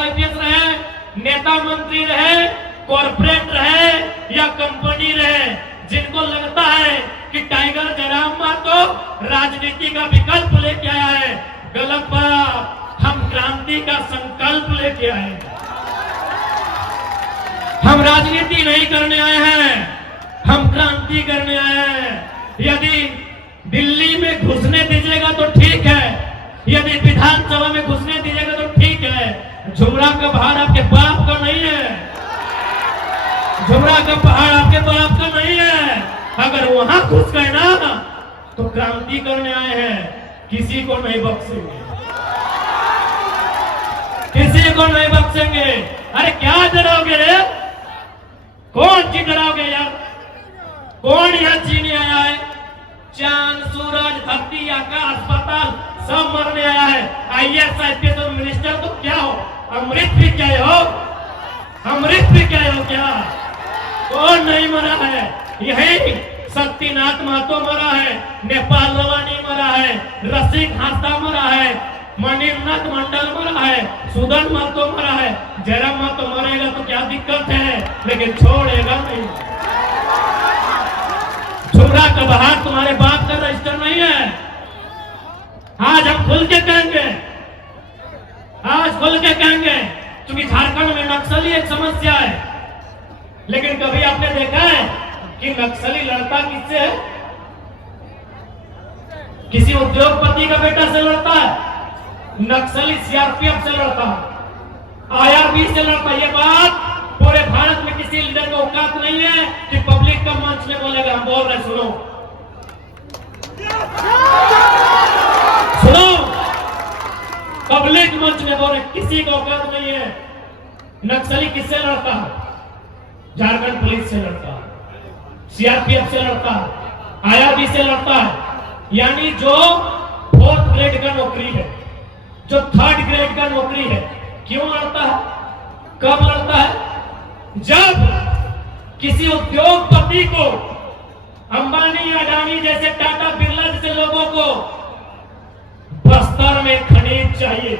IAS रहे, नेता मंत्री रहे, कॉर्पोरेट रहे या कंपनी रहे, जिनको लगता है कि टाइगर जयराम महतो राजनीति का विकल्प लेके आया है, गलत बात। हम क्रांति का संकल्प लेके आए हैं। हम राजनीति नहीं करने आए हैं, हम क्रांति करने आए हैं। यदि दिल्ली में घुसने दीजिएगा तो ठीक है, यदि विधानसभा में घुसने दीजिएगा तो ठीक है। झुमरा का पहाड़ आपके बाप का नहीं है, झुमरा का पहाड़ आपके बाप का नहीं है। अगर वहां घुस गए ना तो क्रांति करने आए हैं, किसी को नहीं बख्शेंगे, किसी को नहीं बख्शेंगे। अरे क्या डराओगे रे? कौन चीज डराओगे यार? कौन यहाँ जीने आया है? चांद, सूरज, धरती, आकाश, पाताल सब मरने आया है। IAS IPS और मिनिस्टर तो क्या हो? अमृत भी क्या हो? अमृत भी क्या हो? क्या कौन नहीं मरा है? यही शक्तिनाथ महतो मरा है, नेपाल रवानी मरा है, रसिक हांसदा मरा है, मणिनाथ मंडल मरा है, सुदन महतो मरा है। जयराम महतो मरेगा तो क्या दिक्कत है, लेकिन छोड़ेगा नहीं। झुमरा का बहार तुम्हारे बाप का रजिस्टर नहीं है। आज हम खुल के कहेंगे, आज खुल के कहेंगे, क्योंकि झारखंड में नक्सली एक समस्या है। लेकिन कभी आपने देखा है कि नक्सली लड़ता किससे है? किसी उद्योगपति का बेटा से लड़ता है। नक्सली CRPF से लड़ता है, IRB से लड़ता है। ये बात पूरे भारत में किसी लीडर को औकात नहीं है कि पब्लिक का मंच में बोलेगा। हम बोल रहे, सुनो सुनो, पब्लिक मंच में बोल रहे, किसी को औकात नहीं है। नक्सली किससे लड़ता है? झारखंड पुलिस से लड़ता है, CRPF से लड़ता है, IRB से लड़ता है। यानी जो 4th ग्रेड का नौकरी है, जो 3rd ग्रेड का नौकरी है, क्यों लड़ता है? कब लड़ता है? जब किसी उद्योगपति को, अंबानी, अडानी जैसे, टाटा, बिरला जैसे लोगों को बस्तर में खनिज चाहिए,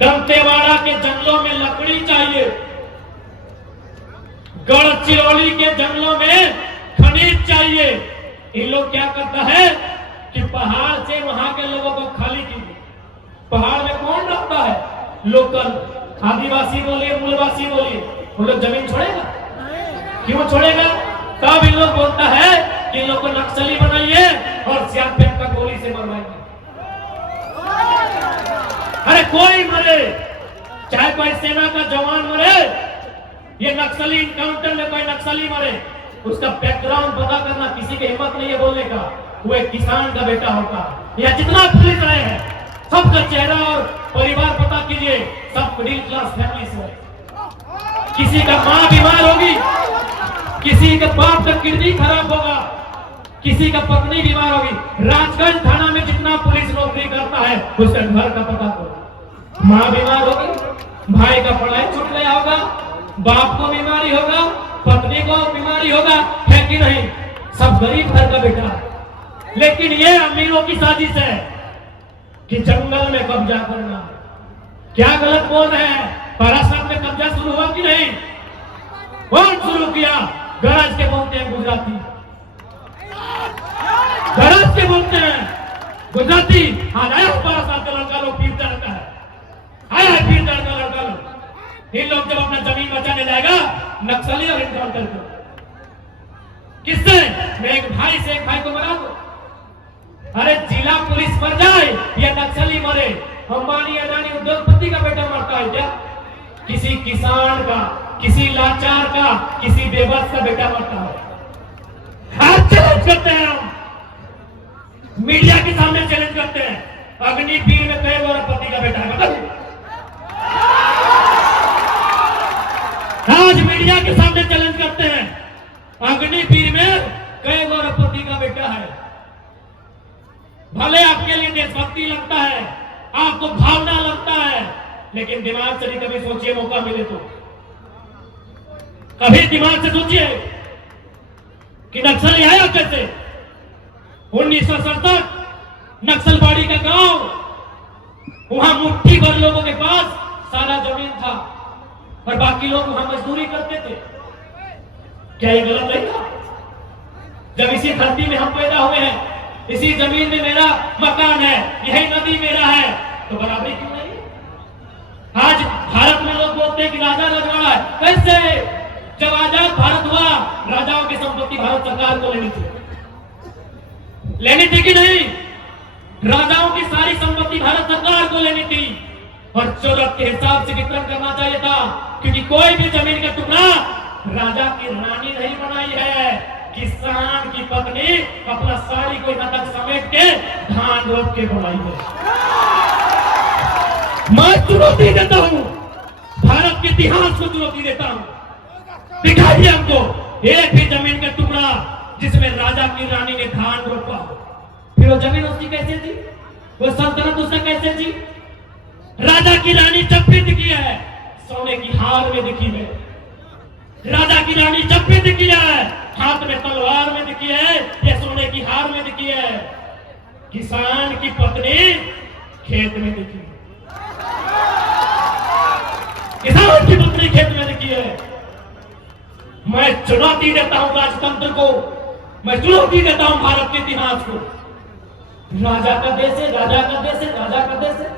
दंतेवाड़ा के जंगलों में लकड़ी चाहिए, गढ़चिरौली के जंगलों में खनिज चाहिए। इन लोग क्या करता है कि पहाड़ से वहां के लोगों को खाली कीजिए। पहाड़ में कौन रहता है? लोकल आदिवासी बोलिए, मूलवासी बोलिए, वो लोग जमीन छोड़ेगा? क्यों छोड़ेगा? तब इन लोग बोलता है कि इन लोग को नक्सली बनाइए और CRPF का गोली से मरवाइए। अरे कोई मरे, चाहे कोई सेना का जवान मरे, ये नक्सली इनकाउंटर में कोई नक्सली मरे, उसका बैकग्राउंड पता करना किसी की हिम्मत नहीं है बोलने का। वो एक किसान का बेटा होता, या जितना पुलिस रहे हैं सबका चेहरा और परिवार पता कीजिए, सब मिडिल क्लास फैमिली से। किसी का माँ बीमार होगी, किसी का बाप का किडनी खराब होगा, किसी का पत्नी बीमार होगी। राजगंज थाना में जितना पुलिस नौकरी करता है उसका घर का पता करो। माँ बीमार होगी, भाई का पढ़ाई छूट गया होगा, बाप को बीमारी होगा, पत्नी को बीमारी होगा, है कि नहीं? सब गरीब घर का बेटा है। लेकिन ये अमीरों की साजिश है कि जंगल में कब्जा करना। क्या गलत बोल रहे हैं? पारासात में कब्जा शुरू हुआ कि नहीं? कौन शुरू किया? गरज के बोलते हैं गुजराती, गरज के बोलते हैं गुजराती। आज आया पारासात का लड़का लोग, पीर लड़का है, आया है पीर लड़का लड़का लोग। इन लोग जब अपना जमीन बचाने जाएगा, नक्सली और इनकाउंटर को किससे? मैं एक भाई से एक भाई को मरा दो। अरे जिला पुलिस मर जाए या नक्सली मरे, अंबानी, अडानी, उद्योगपति का बेटा मरता है क्या? किसी किसान का, किसी लाचार का, किसी बेबस का बेटा मरता है। हाथ चैलेंज करते हैं हम, मीडिया के सामने चैलेंज करते हैं। अग्निवीर में कई गौरवपति का बेटा है, बताइए। आज मीडिया के सामने चैलेंज करते हैं, अग्निवीर में कई गौरवपति का बेटा है। भले आपके लिए देशभक्ति लगता है, आपको भावना लगता है, लेकिन दिमाग से भी कभी सोचिए, मौका मिले तो कभी दिमाग से सोचिए कि नक्सली आया कैसे। 1967 नक्सलबाड़ी का गांव वहां मुट्ठी भर लोगों के पास सारा जमीन था और बाकी लोग वहां मजदूरी करते थे। क्या ये गलत है क्या? जब इसी धरती में हम पैदा हुए हैं, इसी जमीन में मेरा मकान है, यही नदी मेरा है, तो बराबरी क्यों नहीं? आज भारत में लोग बोलते हैं कि राजा रजवाड़ा है। कैसे? जब आजाद भारत हुआ, राजाओं की संपत्ति भारत सरकार को लेनी थी, लेनी थी कि नहीं? राजाओं की सारी संपत्ति भारत सरकार को लेनी थी और जरूरत के हिसाब से वितरण करना चाहिए था, क्योंकि कोई भी जमीन का टुकड़ा राजा की रानी नहीं बनाई है, किसान की पत्नी अपना साड़ी को यहां तक समेट के धान रोप के बनाई है। मैं चुनौती देता हूं, भारत के इतिहास को चुनौती देता हूं, दिखाइए हमको एक भी जमीन का टुकड़ा जिसमें राजा की रानी ने धान रोपा हो। फिर वो जमीन उसकी कैसे थी? वो सल्तनत उसका कैसे थी? राजा की रानी जब भी दिखी है सोने की हार में दिखी है, राजा की रानी जब भी दिखी है हाथ में तलवार में दिखी है या सोने की हार में दिखी है। किसान की पत्नी खेत में दिखी है, किसान की पत्नी खेत में दिखी है। मैं चुनौती देता हूं राजतंत्र को, मैं चुनौती देता हूं भारत के इतिहास को। राजा का देश है, राजा का देश है, राजा का देश है।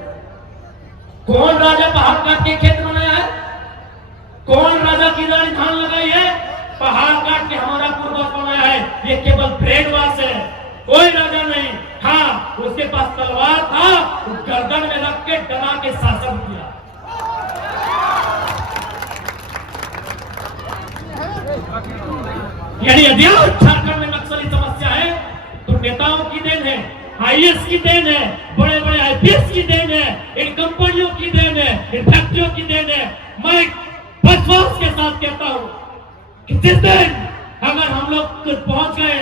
कौन राजा पहाड़ काट के खेत बनाया है? कौन राजा की रानी धान लगाई है? पहाड़ काट के हमारा पूर्वज बनाया है। ये केवल ब्रेन वॉश है, कोई राजा नहीं। हाँ, उसके पास तलवार था, वो गर्दन में रख के डरा के शासन किया। यानी यदि झारखंड में नक्सली समस्या है तो नेताओं की देन है, आईएएस की देन है, बड़े बड़े आईपीएस की देन है, इन कंपनियों की देन है, इन फैक्ट्रियों की देन है। मैं विश्वास के साथ कहता हूं कि जिस दिन अगर हम लोग पहुंच गए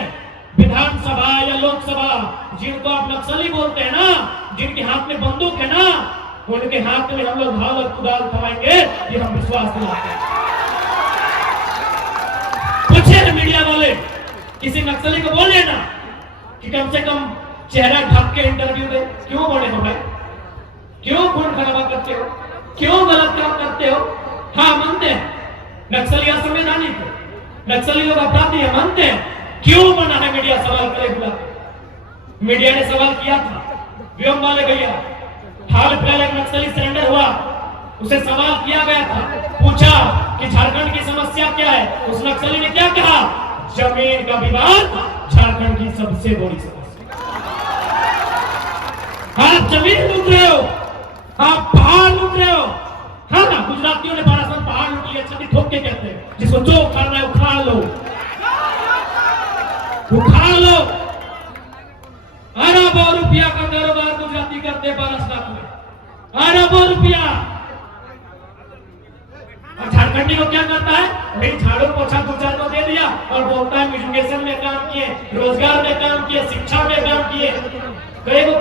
विधानसभा या लोकसभा, जिनको आप नक्सली बोलते हैं ना, जिनके हाथ में बंदूक है ना, उनके हाथ में हम लोग भाल और कुदाल थमाएंगे, ये हम विश्वास दिलाते हैं। पूछे मीडिया वाले, किसी नक्सली को बोले ना कि कम से कम चेहरा ढक के इंटरव्यू दे। क्यों बोले हो भाई? क्यों खून खराबा करते हो? क्यों गलत काम करते हो? हाँ, मानते हैं नक्सली असंवैधानिक है, नक्सली लोग अपराधी है, मानते हैं। क्यों मना है मीडिया सवाल करे हुआ? मीडिया ने सवाल किया था, व्योम वाले भैया, हाल फिलहाल एक नक्सली सरेंडर हुआ, उसे सवाल किया गया था, पूछा कि झारखंड की समस्या क्या है? उस नक्सली ने क्या कहा? जमीन का विवाद झारखंड की सबसे बड़ी समस्या। आप जमीन लूट रहे हो, आप पहाड़ लूट रहे हो। हाँ ना, गुजरातियों ने 12 साल पहाड़ लूट लिया, छठी ठोक के कहते हैं, जिसको जो खाना है उखाड़ लो, उखाड़ लो। अरबों रुपया का कारोबार गुजराती करते हैं 12 लाख में, अरबों रुपया। और झारखंडी को क्या करता है? भाई झाड़ू पोछा 2-4 को दे दिया और बोलता है एजुकेशन में काम किए, रोजगार में काम किए, शिक्षा में काम किए। कई को